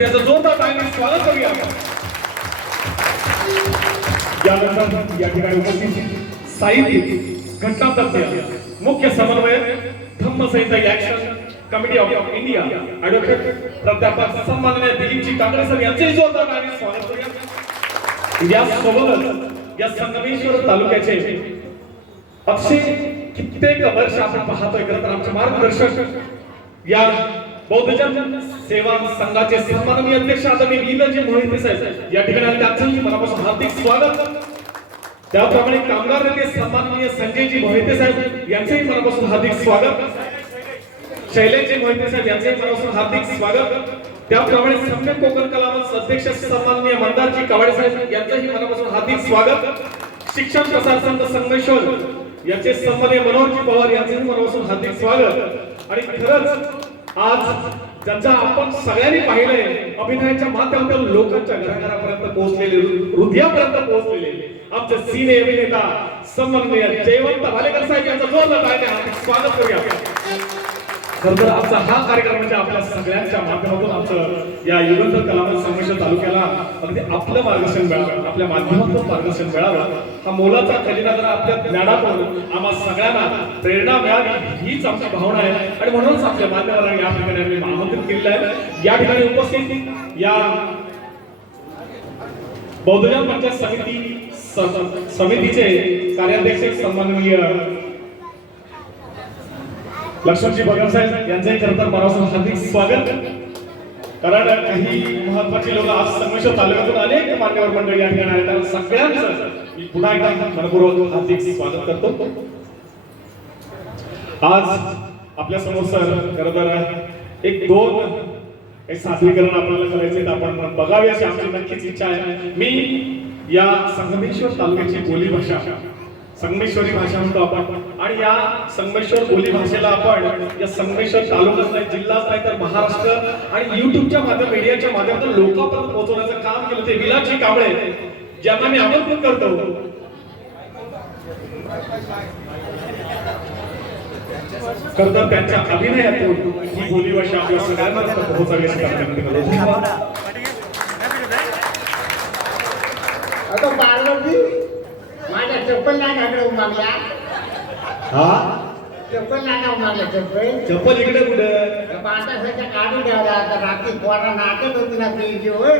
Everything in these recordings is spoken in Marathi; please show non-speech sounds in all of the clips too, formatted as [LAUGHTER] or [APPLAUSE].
त्याचं स्वागत करूया. यानंतर या ठिकाणी उपस्थित साहित्यिक घटनातज्ञ मुख्य समन्वयक धम्मसंहिता action committee of India advocate प्राध्यापक सन्माननीय दिलीपजी कांगडे सर यांचेही जोरदार टाळ्यांनी स्वागत करूया. यासोबतच या संगमेश्वर तालुक्याचे अक्षय कित्येक वर्ष आपण पाहतोय खरं तर आमचे मार्गदर्शक या बौद्धजन सेवा संघाचे सन्माननीय अध्यक्ष आदरणीय वीरजी मोहिते साहेब या ठिकाणी आले मनापासून हार्दिक स्वागत. त्याप्रमाणे कामगार नेते सन्माननीय संजयजी मोहिते साहेब यांचंही मनापासून हार्दिक स्वागत. शैलेशजी मोहिते साहेब यांचंही मनापासून हार्दिक स्वागत. त्याप्रमाणे सम्यक कोकण कलावंत अध्यक्ष सन्माननीय मंदारजी कवाडे साहेब यांचंही मनापासून हार्दिक स्वागत. शिक्षण प्रसार संघ संगमेश्वर याचे सन्माननीय मनोहरजी पवार यांचेही मनापासून हार्दिक स्वागत. आणि खरंच आज ज्यांचा आपण सगळ्यांनी पाहिलंय अभिनयाच्या माध्यमातून लोकांच्या घराघरापर्यंत पोहोचलेले हृदयापर्यंत पोहोचलेले. आमचे सिने अभिनेता समन्वय जयवंत भालेकर साहेब यांचा जोरदार स्वागत करूया. तर आमचा हा कार्यक्रम म्हणजे आपल्या सगळ्यांच्या माध्यमातून आमचं या युगंधर कलावंत संघर्ष तालुक्याला अगदी आपलं मार्गदर्शन मिळावं आपल्या माध्यमातून मार्गदर्शन मिळावं हा मोलाचा खजिना जरा आपल्या ज्ञानातून आम्हा सगळ्यांना प्रेरणा मिळावी हीच आमची भावना आहे. आणि म्हणूनच आपल्या मान्यवरांनी या ठिकाणी आम्ही आमंत्रित केलेलं आहे. या ठिकाणी उपस्थित या बौद्धजन पंचायत समिती समितीचे कार्याध्यक्ष सन्माननीय लक्ष्मणजी बगल यांचंही खरं तर मनापासून हार्दिक स्वागत. कारण काही महत्त्वाचे लोक आज संघर्ष तालुक्यातून अनेक मान्यवर मंडळी या ठिकाणी आहेत. त्या सगळ्यांचं मी पुन्हा एकदा मनपूर्वक हार्दिक स्वागत करतो. आज आपल्यासमोर सर खरं तर एक दोन एक सादरीकरण आपल्याला करायचे आपण बघावे अशी आमची नक्कीच इच्छा आहे. मी या संगमेश्वर तालुक्याची बोली भाषा संगमेश्वरी भाषा म्हणतो आपण. आणि या संगमेश्वर बोली भाषेला आपण या संगमेश्वर तालुकाच नाही जिल्हाच नाही तर महाराष्ट्र आणि युट्यूबच्या माध्यम मीडियाच्या माध्यमातून लोकांपर्यंत पोहोचवण्याचं काम केलं ते विलाजी कांबळे ज्यांना मी आमंत्रित करतो. करतात त्यांच्या अभिनयातून ही बोली भाषा आपल्या सगळ्यांना पोहोचावी काम करतो आता पार्वती चप्पल हा? चप्पल चप्पल. चप्पल इकडे कुठं? पाटासाच्या काढून ठेवला आता रात्री पोरा नाटक होती ना तुझी होय.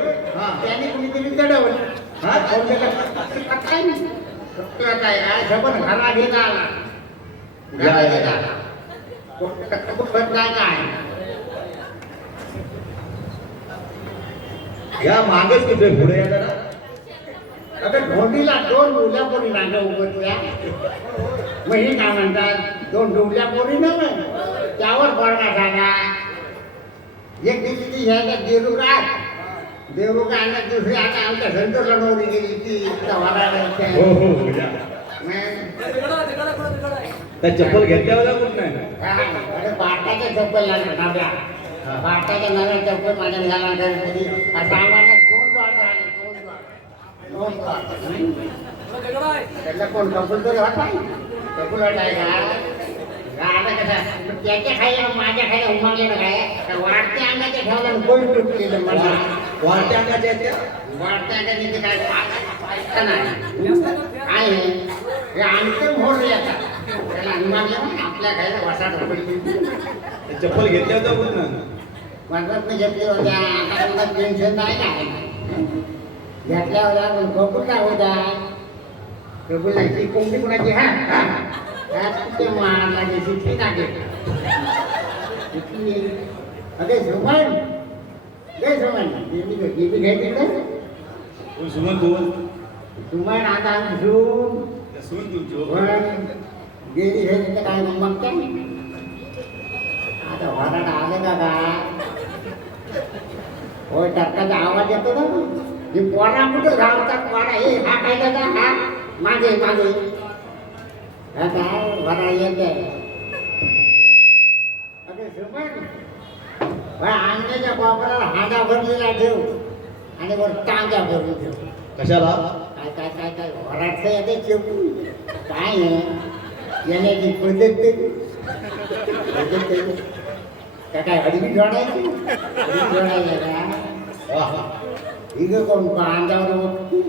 त्याने कुणीतरी चढवलं. हा. काय सबन घरा घेत आला. घरा घेत आला. काय काय या मागच कुठे? पुढे या जरा. अगं ढोंडीला दोन डोल्या पोरी रांगा उभतल्या मग ही काय म्हणतात? दोन डोल्या पोरी ना त्यावर पडणार झाला एक दिवशी ती ह्याला देरुरात देरुगा आणि दुसरी आता आमच्या संतोषला नवरी गेली ती त्या. हो हो त्या चप्पल घेतल्यावर कुठ नाही हा, बाटाच्या चप्पल लागल्या नव्या बाटाच्या नव्या चप्पल माझ्या घ्यायला कधी सामान्य दोन द्वार झाले दोन कोण होता? वाटाय का? आता कसं? त्याच्या खायला माझ्या खायला काय? अंगाच्या ठेवला मला? अंगाच्या त्या? काय नाही. आहे? हे त्याला ना आपल्या खायला चप्पल ना वर्षातनं घेतले होत्या. आता तुला टेन्शन नाही काय घेतल्या होत्या पण कपूर काय होता कपूर नाही ती कोणती कोणाची हा हा त्यात ते मारला गेली ती टाके अरे झुमन गे झुमन गेली गेली घ्यायची का कोण सुमन बोल झुमन आता झूम सुमन तुमची पण गेली घ्यायची तर काय मग काय आता वराड आले का काय होय टरकाचा आवाज येतो ना ही पोरा कुठं धावतात पोरा हे हा काय दादा? हा? मागे मागे. काय वराड येते अरे सुमन बा अंगाच्या बाबराला हाडा भरलेला ठेव आणि वर टांग्या भरून ठेव. कशाला? काय काय काय काय? वराडचं येते शेवटी काय येण्याची पद्धत ते. पद्धत काय अडवी जोडायची? अडवी जोडायची का? हिग कोण बांधावर बघती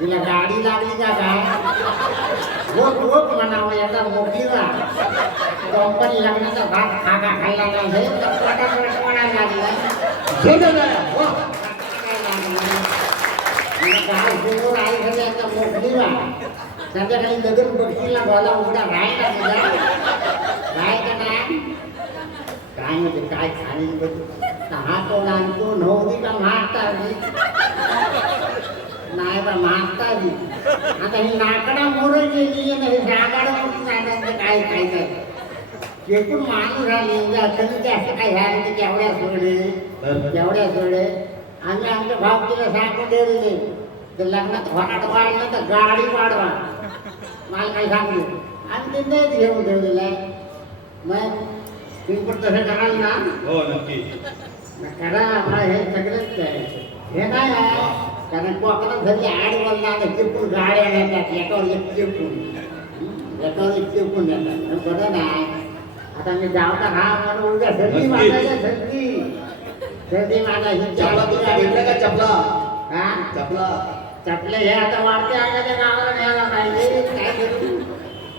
तिला गाडी लागली का काय रोक रोक म्हणावं याचा मोठीला कंपनी लग्नाचा भात खागा खाल्ला नाही हे तर पटापट म्हणायला लागला जोरदार टाळ्या. वा. काय समोर आई घरी आता मोकळीला संध्याकाळी नगर बघतीला गोला उघडा राहायला तुझा काय का नाही काय म्हणजे काय खाली हा तोड आणतो नव्हती का मारता नाही बा मारता आता ही नाकडा मोर गेली रागाडा म्हणून सांगायचं काय काय काय शेकून माणूस असं काय झालं ते केवढ्या सोडले जेवढ्या सोडे आम्ही आमच्या भावकीला सांगून दिलेले तर लग्नात फटाट वाढलं तर गाडी वाढवा मला काही सांगू आणि ते नाही घेऊन ठेवलेलं आहे मग तुम्ही पण तसं कराल ना हो नक्की करा मला हे सगळंच हे नाही कारण कोकणात झाली आड बोलला आता चिपून गाड्या येतात एकावर एक चिपून? एकावर एक चिपून येतात. बरं नाही. आता मी जावता हा म्हणून उद्या सर्दी. मागायला सर्दी. सर्दी माझा ही चपला चपला? हा? चपला. चपले हे आता वाढते अंगाच्या गावाला न्यायला पाहिजे. काय करू?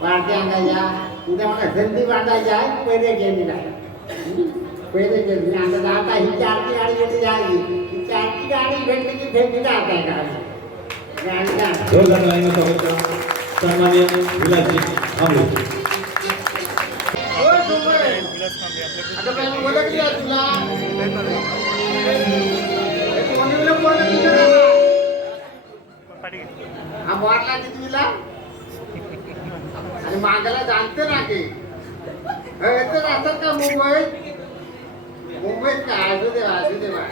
वाढते अंगाच्या. उद्या मला संधी वाटायची आहे पहिले गेली नाही? पहिले गेली. आता आता ही चारची गाडी भेटली जायची ही चारची गाडी भेटली की भेटली जात. आहे गाडी. सन्माननीय विलासजी थांबले ओळखली का तुला? आणि मागायला जाणते ना की. हे तर असतात का मुंबईत मुंबईत काय? असू दे असू दे बा.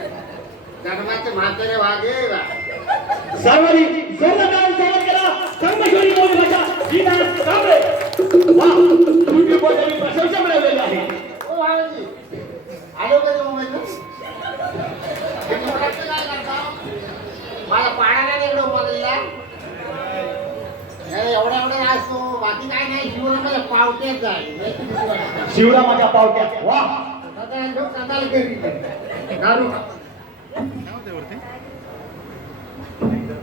जन्माचे म्हातारे वागे बा. सर्वांनी जोरदार टाळ्यांचा स्वागत करा. कर्मशोरी मोठी भाषा विनाश कांबळे. वा तुम्ही बोलण्याची प्रशंसा मिळवलेली आहे. ओ आलो मुंबईत? तिकडे उमगलेला एवढ्या एवढ्या असतो बाकी काय नाही. शिवला माझ्या पावट्यात जाईल. शिवरामाच्या पावट्या वा.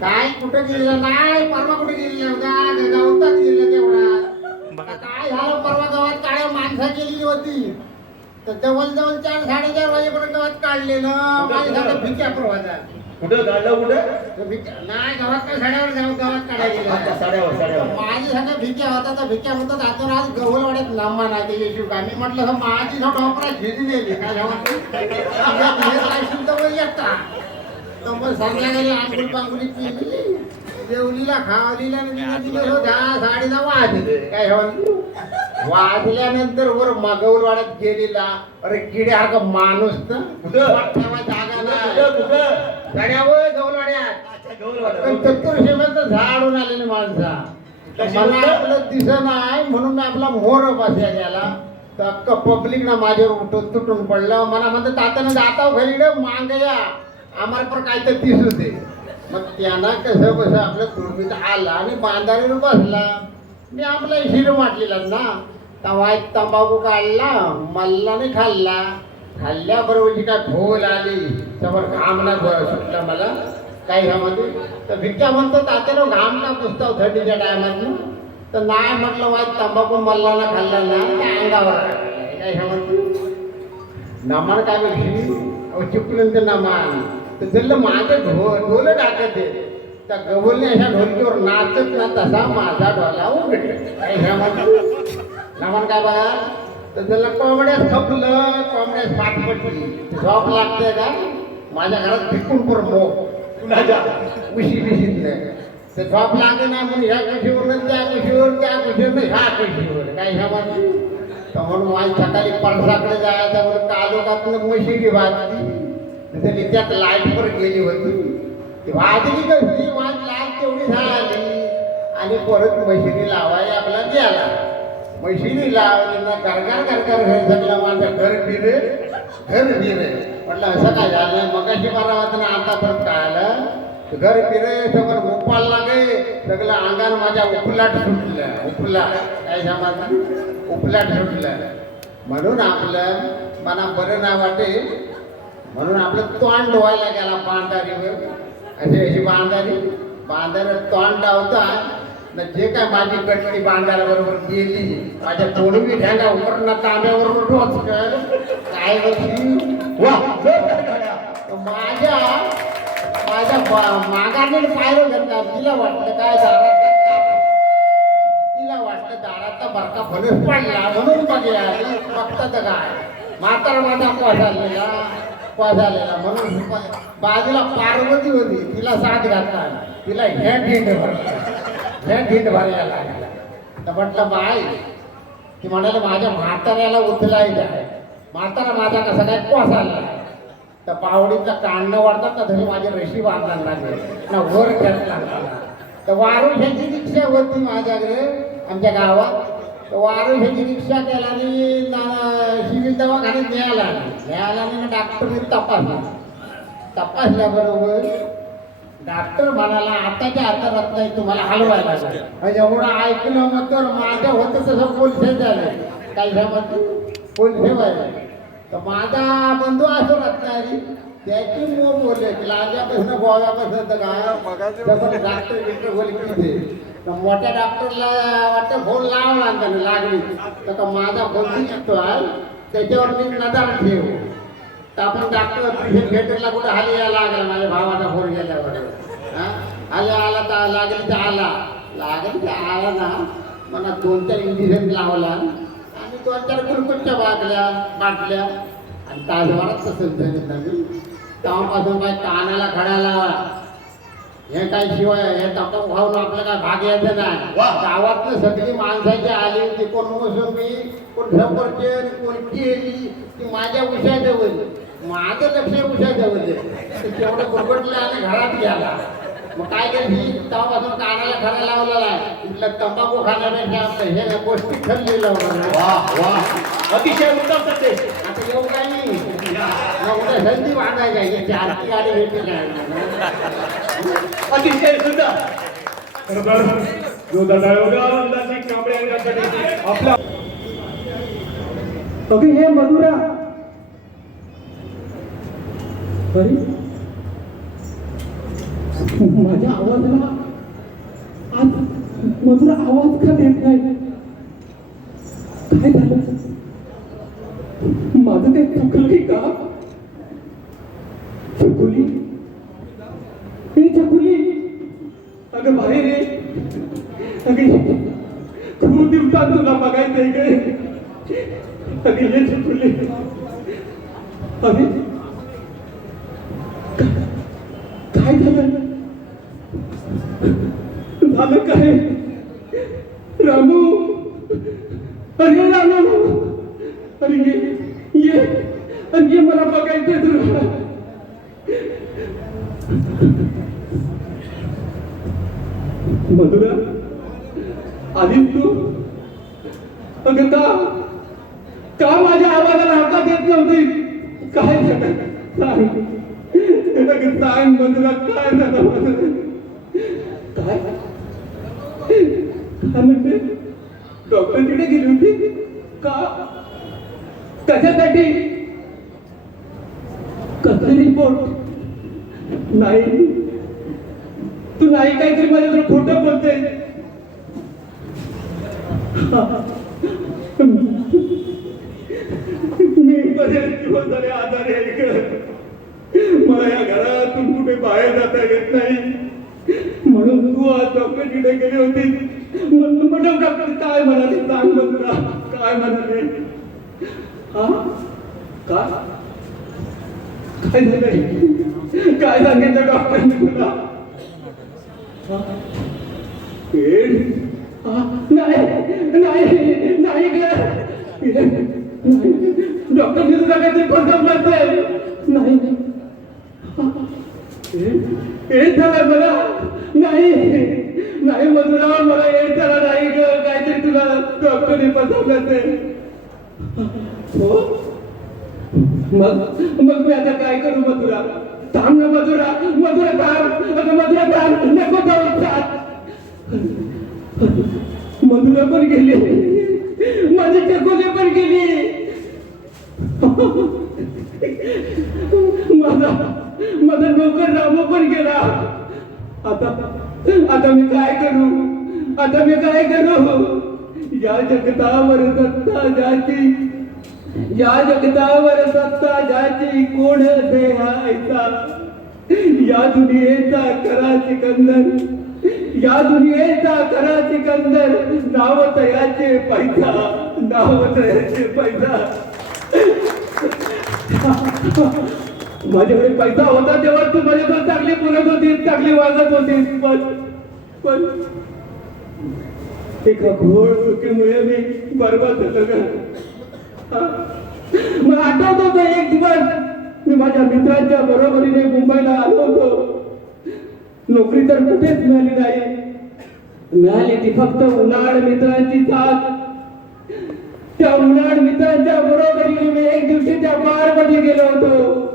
काय कुठं गेलेलं? नाही परवा कुठे गेलेला होता? गवतात गेलेला तेवढा. काय झालं? परवा गावात काळ्या माणसं गेलेली होती. तर जवळ जवळ चार साडेचार वाजेपर्यंत गावात काढलेलं. माझ्यासाठी भिक्या प्रवासा कुठं? काढलं कुठं? नाही गावात काय साड्यावर जाऊ गावात अच्छा, गेलं साड्यावर साड्यावर. माझी सगळं भिक्या होता तर भिक्या होता आता आज गवलवाड्यात लांबा नाही ते येशील का मी म्हटलं "हं, माझी झोप ऑपरा घेतली दिली काय झालं? [LAUGHS] येता तर मग संध्याकाळी आंघोळ पांघोळी जेवलीला खावलीला आणि मी दिलं हो दहा साडे दहा वाजले काय वाजल्यानंतर वर मागवलवाड्यात गेलेला अरे किड्या हा का माणूस? ठेवा जागा नाही गाड्यावर आलेले माणसा. मला आपलं दिसत नाही म्हणून आपला मोर बसया गेला. तर अख्खं पब्लिक ना माझ्यावर उठून तुटून पडलं. मला म्हणतं तात्यानं जाता घरीकडे मांग या. आम्हाला पण काय तर दिसू दे. मग त्यानं कसं बस आपलं तुर्मीत आला आणि बांधारीवर बसला. मी आपला हिरो वाटलेला ना. तवा एक तंबाखू काढला मल्लाने खाल्ला. खाल्ल्याबरोबर म्हणजे काय ढोल आली समोर घाम ना सुटला मला. काय ह्यामध्ये? तर भिक्षा म्हणतो तात्यानं घाम का पुसतो थंडीच्या टायमातून. तर नाही म्हटलं वाईट तंबाखू मल्लाला खाल्ला ना त्या अंगावर. काय ह्यामध्ये? नामान काय बघी चिपलं नामान. तर त्याला माझे ढो ढोल टाकत आहे त्या गवलने अशा ढोलकीवर नाचत ना तसा माझा ढोला उघडला. काय ह्यामध्ये? नमान काय बघा? तर त्याला कोंबड्यात खपलं कोंबड्यात पाठ पडली. झोप लागते का? माझ्या घरात भिकून पर मोक कुणाच्या? उशी बिशीतलं. ते झोप लागे ना म्हणून ह्या कुशीवर त्या कुशीवर त्या कुशीवर ह्या कुशीवर काय ह्या बाजू? तर म्हणून माझी सकाळी पळसाकडे जायचं म्हणून कालोखातनं मशिरी वाजली त्याची त्यात लाइट वर गेली होती. ती वाजली कसली माझी लाइट तेवढी झाली. आणि परत मशिरी लावाय आपला गेला. मशिरी लावलेला ना गरगर गरगर घर सगळं माझं घर भिरे घर भिरे म्हटलं असं काय झालं? मगाशी बारा वाजता आता परत काय आलं घर फिरे समोर भोपाल लागे. सगळं अंगान माझ्या उपलाट सुटलं. उपलाट. काय सांगा उपलाट सुटलं. म्हणून आपलं मला बरं नाही वाटे. म्हणून आपलं तोंड धुवायला गेला बांधारीवर. अशी अशी बांधारी. बांधार तोंड लावतात जे काय माझी गटणी बांधायला बरोबर गेली माझ्या तोडवी ढ्याला वरण तांब्याबरोबर रोज काय माझ्या माझ्या मागाने पायलं घेतला तिला वाटलं काय दारात तिला वाटलं दाराचा बरका फणस पडला. म्हणून बघे आली बघतात काय? म्हातारा माझा कोसळलेला कोसळलेला म्हणून बाजूला पार्वती होती. तिला साथ घातला. तिला हे ढिंड भरला हे ढिंड भरायला लागला तर म्हटलं बाय ती म्हणाले माझ्या म्हाताऱ्याला उचलायचं आहे. म्हातारा माझा कसा काय कोसळला तर पावडीचा कांड वाढतात ना तरी माझी रशी बांधायला लागले. ना वर खेळ लागला. तर वारुशाची रिक्षा होती माझ्याकडे आमच्या गावात. तर ह्याची रिक्षा केला आणि ना- सिव्हिल दवाखान्यात न्यायला आली न्यायला आणि डॉक्टरने तपासला. तपासल्याबरोबर डॉक्टर म्हणाला आताच्या आता रत्न आहे तुम्हाला हलवायला लागेल. म्हणजे एवढं ऐकलं मग तर माझ्या होत तसं कोलफे झालं. काही समजलं कोलफे व्हायला. तर माझा बंधू असो रत्नारी त्याची मोह बोलले की गोव्यापासून तर काय डॉक्टर बिक्टर बोलले तर मोठ्या डॉक्टरला वाटतं फोन लावला त्याने लागली. तर माझा फोन निघतोय त्याच्यावर मी नदार ठेव. तर आपण डॉक्टर थिएटरला कुठे हाली यायला लागला? माझ्या भावाचा फोन गेल्यावर. आले आला तर लागली तर आला. लागली तर आला ना. मला दोन चार इंजेक्शन लावला. आणि दोन चार कुरकुटच्या बाटल्या बाटल्या. आणि ताजवारात तसंच झालं नवीन तेव्हापासून काय कानाला खडा लावा हे काय शिवाय हे तपक खाऊन आपलं काय भाग यायचं नाही. वा. गावातनं सगळी माणसाची आली होती. कोण मोसंबी कोण सफरचंद कोण केली ती माझ्या उशाजवळ माझं लक्ष आहे. तर तेवढं गुरगटलं आणि घरात गेला. मग काय केली तेव्हापासून कानाला खडा लावलेला आहे. म्हटलं तंबाखू खाण्यापेक्षा आपलं हे गोष्टी ठरलेलं होतं वा वा. अतिशय उत्तम संदेश आता येऊ काही नाही. मग उद्या संधी बांधायच्या याची आरती गाडी भेटली काय अतिशय खरं आपला अगं हे मधुरा अरे माझ्या आवाजाला आज मधुर आवाज का देत नाही? काय झालं? माझं ते चुकली का चकुली? ते चकुली! अगं बाहेर ये अगं खूप दिवसात तुला बघायचंय गे. अगं हे चकुली. अरे काय झालं झालं काय? रामू? अरे रामू! अरे ये ये अरे ये मला बघायचंय तुला. मधुरा आलीस तू? अगं का का माझ्या आवाजाला हातात येत नव्हती काय झालं? सांग. अगं सांग मधुरा काय झालं? माझं काय? काय म्हणते? डॉक्टरकडे गेली होती? का? कशासाठी कसले रिपोर्ट नाही. तू नाही काहीतरी माझ्याकडे खोट बोलते मी बरेच दिवस झाले आजारी आहे इकडं. मला या घरातून कुठे बाहेर जाता येत नाही. म्हणून तू आज डॉक्टरकडे गेली होती. होते म्हणून डॉक्टर काय म्हणाले? सांग मग तुला. काय म्हणाले? हा? का? काय झालंय? काय सांगितलं डॉक्टरने तुला? नाही नाही नाही गं. नाही डॉक्टरने तुझा एड झाला मला नाही नाही मधुरा मला हे झाला नाही ग काहीतरी तुला डॉक्टरने फसवलं ते. हो? मग मग मी आता काय करू मधुरा थांब ना मधुरा मधुरा थांब आता मधुरा थांब नको जाऊ साथ मधुरा पण गेली. माझी चकोले पण गेली. माझा माझा नोकर रामो गेला. आता आता मी काय करू? आता मी काय करू? या जगतावर सत्ता ज्याची या जगतावर सत्ता ज्याची कोण देहायचा या दुनियेचा करा सिकंदर या दुनियेचा करा सिकंदर नाव तयाचे पैसा. नाव तयाचे पैसा. माझ्याकडे पैसा होता तेव्हा तू माझ्याकडे चांगली बोलत होती चांगली वागत होती. पण पण एका घोळ चुकीमुळे मी बरबाद झालो का मला आठवत होतं एक दिवस मी माझ्या मित्रांच्या बरोबरीने मुंबईला आलो होतो. नोकरी तर कुठेच मिळाली नाही. मिळाली ती फक्त उन्हाळ मित्रांची साथ त्या उन्हाळ मित्रांच्या बरोबरीने मी एक दिवशी त्या बारमध्ये गेलो होतो.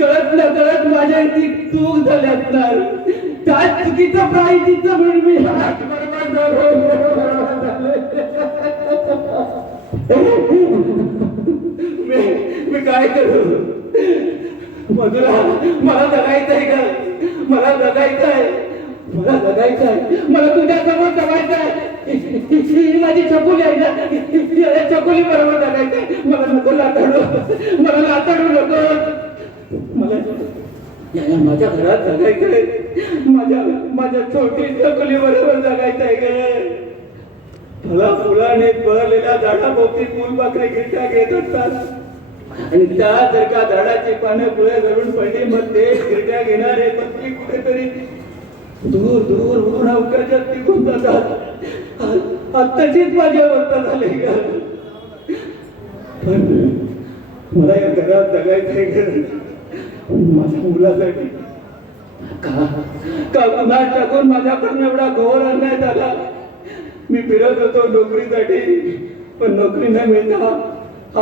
कळत ना कळत माझ्या इथे चूक झाली असणार. त्या चुकीचं तिचं म्हणून मी बरोबर हो, हो, हो, मी मी काय करू? मधुरा मला जगायचं आहे का? मला जगायचं आहे मला जगायचं आहे. मला तुझ्या समोर जगायचं आहे माझी चकुली आहे ना. या चकुली बरोबर जगायचं आहे. मला नको लाताडू. मला लाताडू नको. मला या माझ्या घरात जगायचं आहे. माझ्या माझ्या छोटी चकुली बरोबर जगायचं आहे का फळा फुलाने बहरलेल्या झाडाभोवती फुलपाखरे गिरट्या घेत असतात. आणि त्या जर का झाडाची पानं पुढे धरून पडली. मग ते गिरट्या घेणारे पत्नी कुठेतरी दूर दूर होऊन अवकाशात निघून जातात. आत्ताचीच माझी अवस्था झाली का? पण मला या घरात जगायचंय माझ्या मुलासाठी. का? का टाकून माझ्याकडून एवढा घोर अन्याय झाला? मी फिरत होतो नोकरीसाठी पण नोकरी न मिळता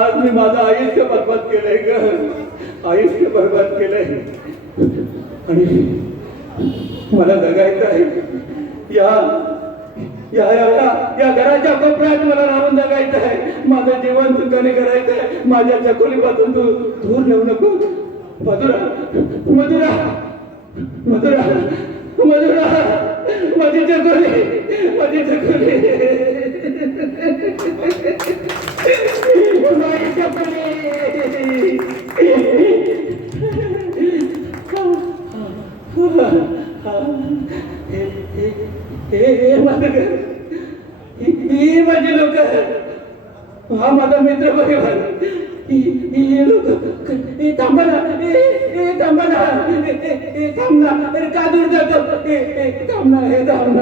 आज मी माझं आयुष्य बरबाद केलंय ग. आयुष्य बरबाद केलंय. आणि मला जगायचं आहे. या या या घराच्या कोपऱ्यात मला राहून जगायचं आहे. माझं जीवन सुखाने करायचं आहे. माझ्या चकोलीपासून तू दूर नेऊ नको. मधुरा मधुरा मधुरा मधुरा माझी चकोली माझी चकोली. [LAUGHS] माझी चकोली हे हे हे माझं ही ही माझी लोक. हा माझा मित्र परिवार. ही लोक. हे थांबा ना. हे हे थांबा ना. हे हे- अरे का दूर जातो? हे हे थांब ना. हे थांब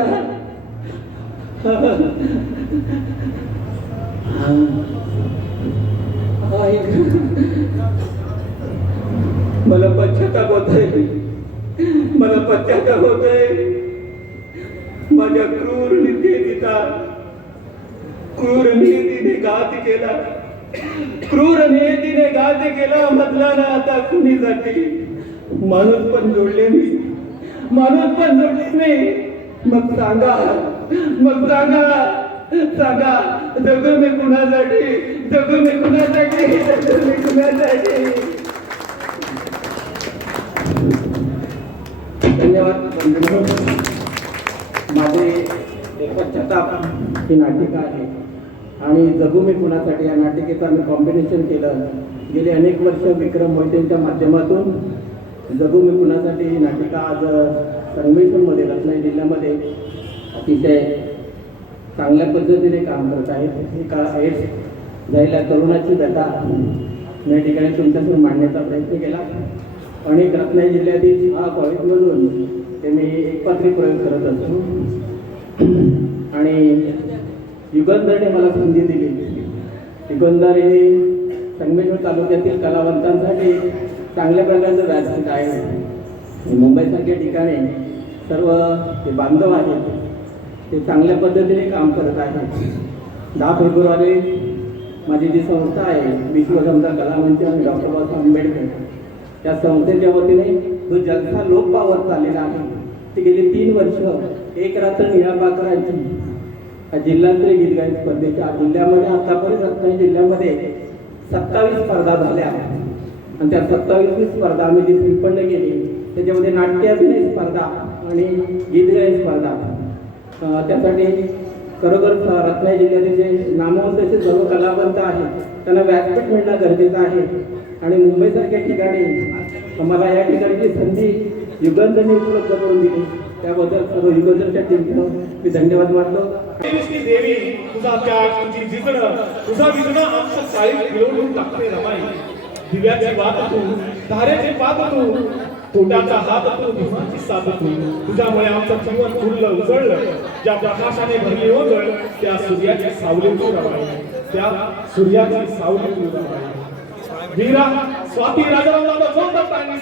मला पश्चाताप होत आहे मला पश्चाताप होत आहे माझ्या क्रूर नित्येचा क्रूर नियतीने घात केला. क्रूर नियतीने घात केला म्हटला ना आता कुणीसाठी? माणूस पण जोडले मी. माणूस पण जोडले मी. मग सांगा मग सांगा सांगा जग मी कुणासाठी? जग मी कुणासाठी? जग मी कुणासाठी? धन्यवाद. माझे एपच्छताप ही नाटिका आहे आणि जगू मी कुणासाठी? या नाटिकेचं आम्ही कॉम्बिनेशन केलं. गेले अनेक वर्ष विक्रम मोहितेंच्या माध्यमातून जगू मी कुणासाठी ही नाटिका आज संगमेश्वरमध्ये रत्नागिरी जिल्ह्यामध्ये अतिशय चांगल्या पद्धतीने काम करत आहेत. एका एड्स जायला तरुणाची व्यथा या ठिकाणी तुमच्यासमोर मांडण्याचा प्रयत्न केला. अनेक रत्नागिरी जिल्ह्यातील हा कॉलेजमधून ते मी एकपात्री प्रयोग करत असतो. आणि युगंधरने मला संधी दिली. युगंधर हे संगमेश्वर तालुक्यातील कलावंतांसाठी चांगल्या प्रकारचं व्यासपीठ आहे मुंबईसारख्या ठिकाणी सर्व ते बांधव आहेत ते चांगल्या पद्धतीने काम करत आहेत. दहा फेब्रुवारी माझी जी संस्था आहे विश्वसंस्था कलामंच आणि डॉक्टर बाबासाहेब आंबेडकर. त्या संस्थेच्या वतीने जो जलसा लोप पावत चाललेला आहे ती गेली तीन वर्ष एक रात्र निळापाकरांची या जिल्हास्तरीय गीत गायन स्पर्धेच्या जिल्ह्यामध्ये आतापर्यंत रत्नागिरी जिल्ह्यामध्ये सत्तावीस स्पर्धा झाल्या. आणि त्या सत्तावीसवी स्पर्धा आम्ही जी संपन्न केली त्याच्यामध्ये नाट्य अभिनय स्पर्धा आणि गीत गायन स्पर्धा. त्यासाठी खरोखर रत्नागिरी जिल्ह्यातील जे नामवंत असे सर्व कलावंत आहेत त्यांना व्यासपीठ मिळणं गरजेचं आहे. आणि मुंबईसारख्या ठिकाणी आम्हाला या ठिकाणची संधी युगंधरने उपलब्ध करून दिली. त्याबद्दल सर्व युगंधनच्या टीमचं मी धन्यवाद मानतो. देवी तुझा त्याग तुझी जिजणं तुझा विजणं आमचं साळी मिळवून टाकते रमाई. दिव्याची वाद तू धारेचे पाद तू तोट्याचा हात तू भीमाची साथ तू. तुझ्यामुळे आमचं जीवन फुललं उजळलं. ज्या प्रकाशाने भरली ओजळ त्या सूर्याची सावली तू रमाई त्या सूर्याची सावली तू रमाई वीरा स्वाती राजारामचा जोरदार टाळ्यांनी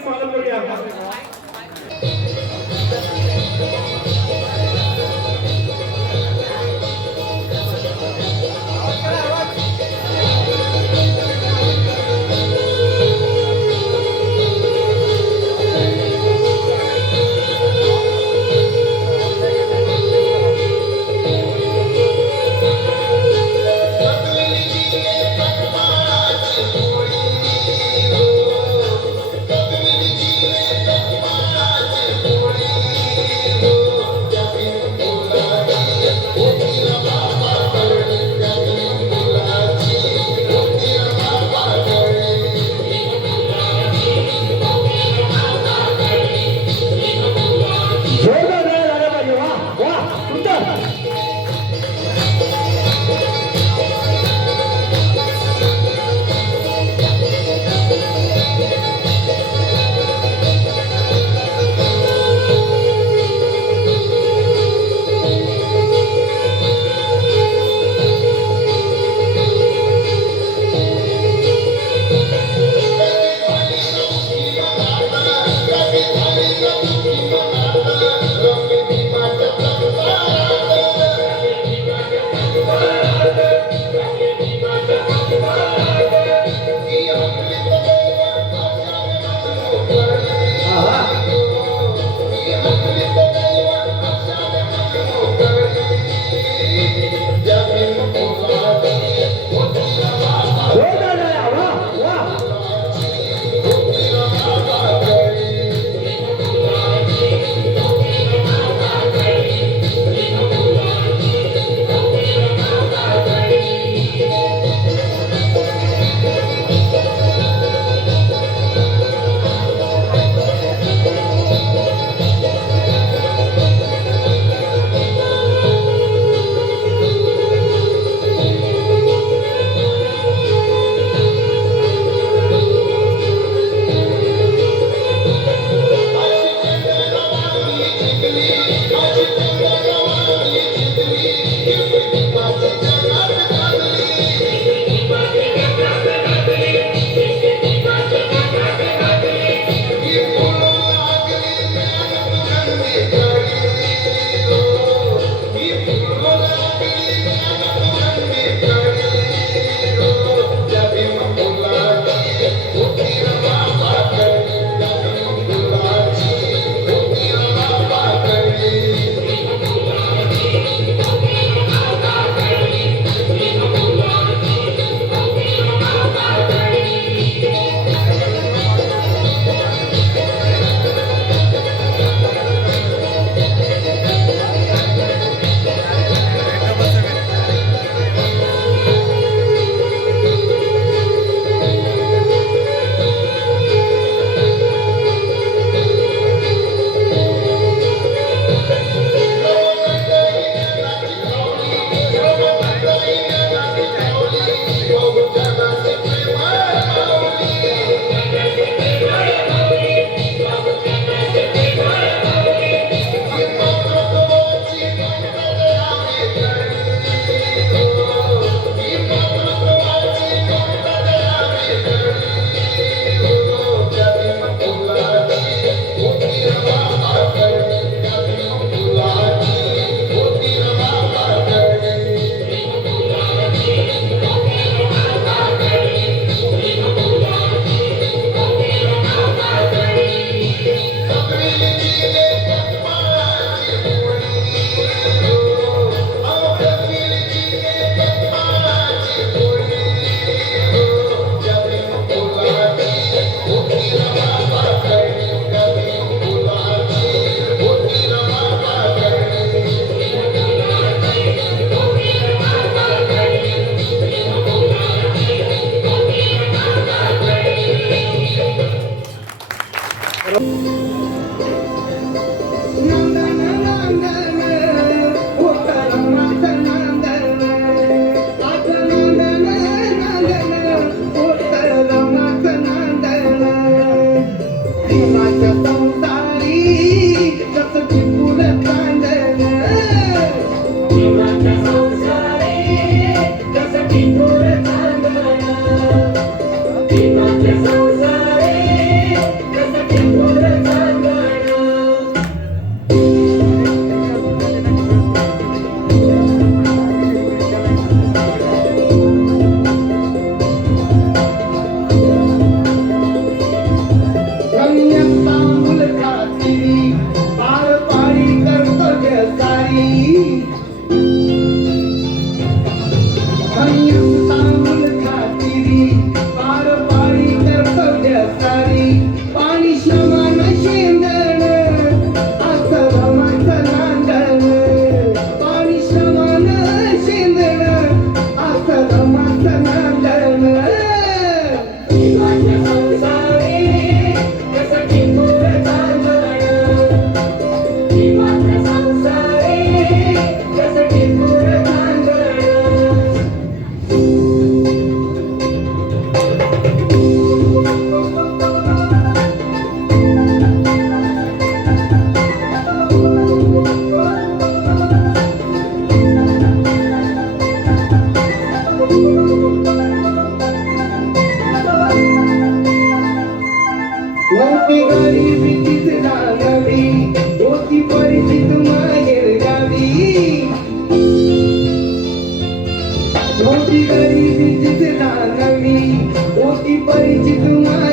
you. my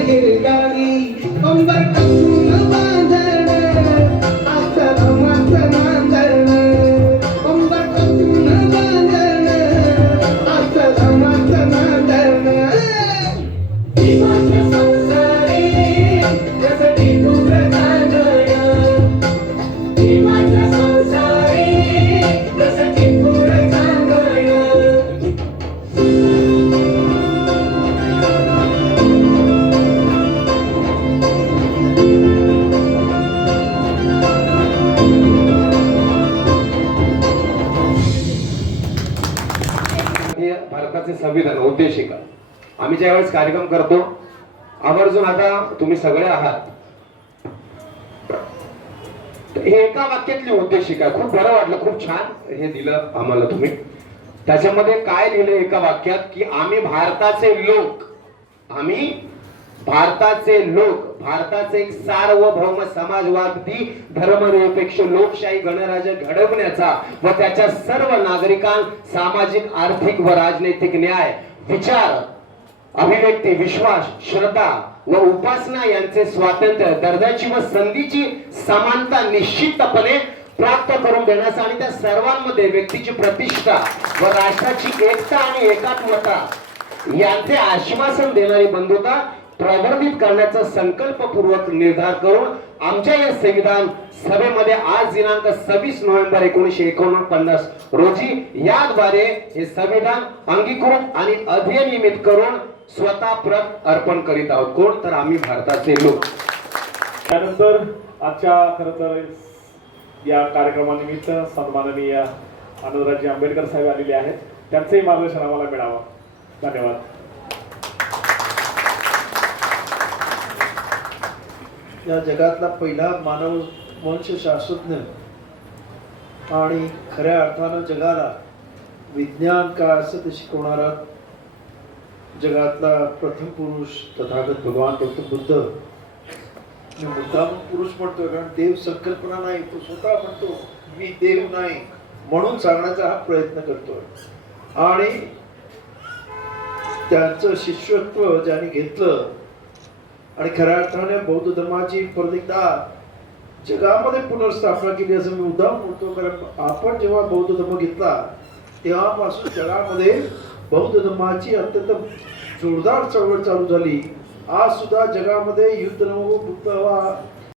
शिका खूप बरं वाटलं खूप छान हे दिलं आम्हाला तुम्ही. त्याच्यामध्ये काय लिहिलं एका वाक्यात की आम्ही भारताचे लोक आम्ही भारताचे लोक भारताचे एक सार्वभौम समाजवादी धर्मनिरपेक्ष लोकशाही गणराज्य घडवण्याचा व त्याच्या सर्व नागरिकां सामाजिक आर्थिक व राजनैतिक न्याय विचार अभिव्यक्ती विश्वास श्रद्धा व उपासना यांचे स्वातंत्र्य दर्जाची व संधीची समानता निश्चितपणे प्राप्त करून देण्याचा आणि त्या सर्वांमध्ये व्यक्तीची प्रतिष्ठा व राष्ट्राची एकता आणि एकात्मता यांचे आश्वासन देणारी बंधुता प्रवर्धित करण्याचा संकल्पपूर्वक निर्धार करून आमच्या या संविधान सभेमध्ये आज दिनांक सव्वीस नोव्हेंबर एकोणीशे एकोणपन्नास रोजी याद्वारे हे संविधान अंगीकृत आणि अधिनियमित करून स्वतः प्रत अर्पण करीत आहोत. कोण? तर आम्ही भारताचे लोक. त्यानंतर आजच्या खर तर या कार्यक्रमानिमित्त सन्माननीय अनुराजी आंबेडकर साहेब आलेले आहेत. त्यांचंही मार्गदर्शन आम्हाला मिळावं. धन्यवाद. या जगातला पहिला मानव वंश शास्त्रज्ञ आणि खऱ्या अर्थानं जगाला विज्ञान काय असं ते शिकवणारा जगातला प्रथम पुरुष तथागत भगवान गौतम बुद्ध मी मुद्दाम पुरुष म्हणतोय कारण देव संकल्पना नाही तो स्वतः म्हणतो मी देव नाही म्हणून सांगण्याचा हा प्रयत्न करतोय. आणि त्यांचं शिष्यत्व ज्याने घेतलं आणि खऱ्या अर्थाने बौद्ध धर्माची परत एकदा जगामध्ये पुनर्स्थापना केली असं मी मुद्दाम म्हणतो कारण आपण जेव्हा बौद्ध धर्म घेतला तेव्हापासून जगामध्ये बौद्ध धर्माची अत्यंत जोरदार चळवळ चालू झाली. आज सुद्धा जगामध्ये युद्ध नमो गुप्त हवा.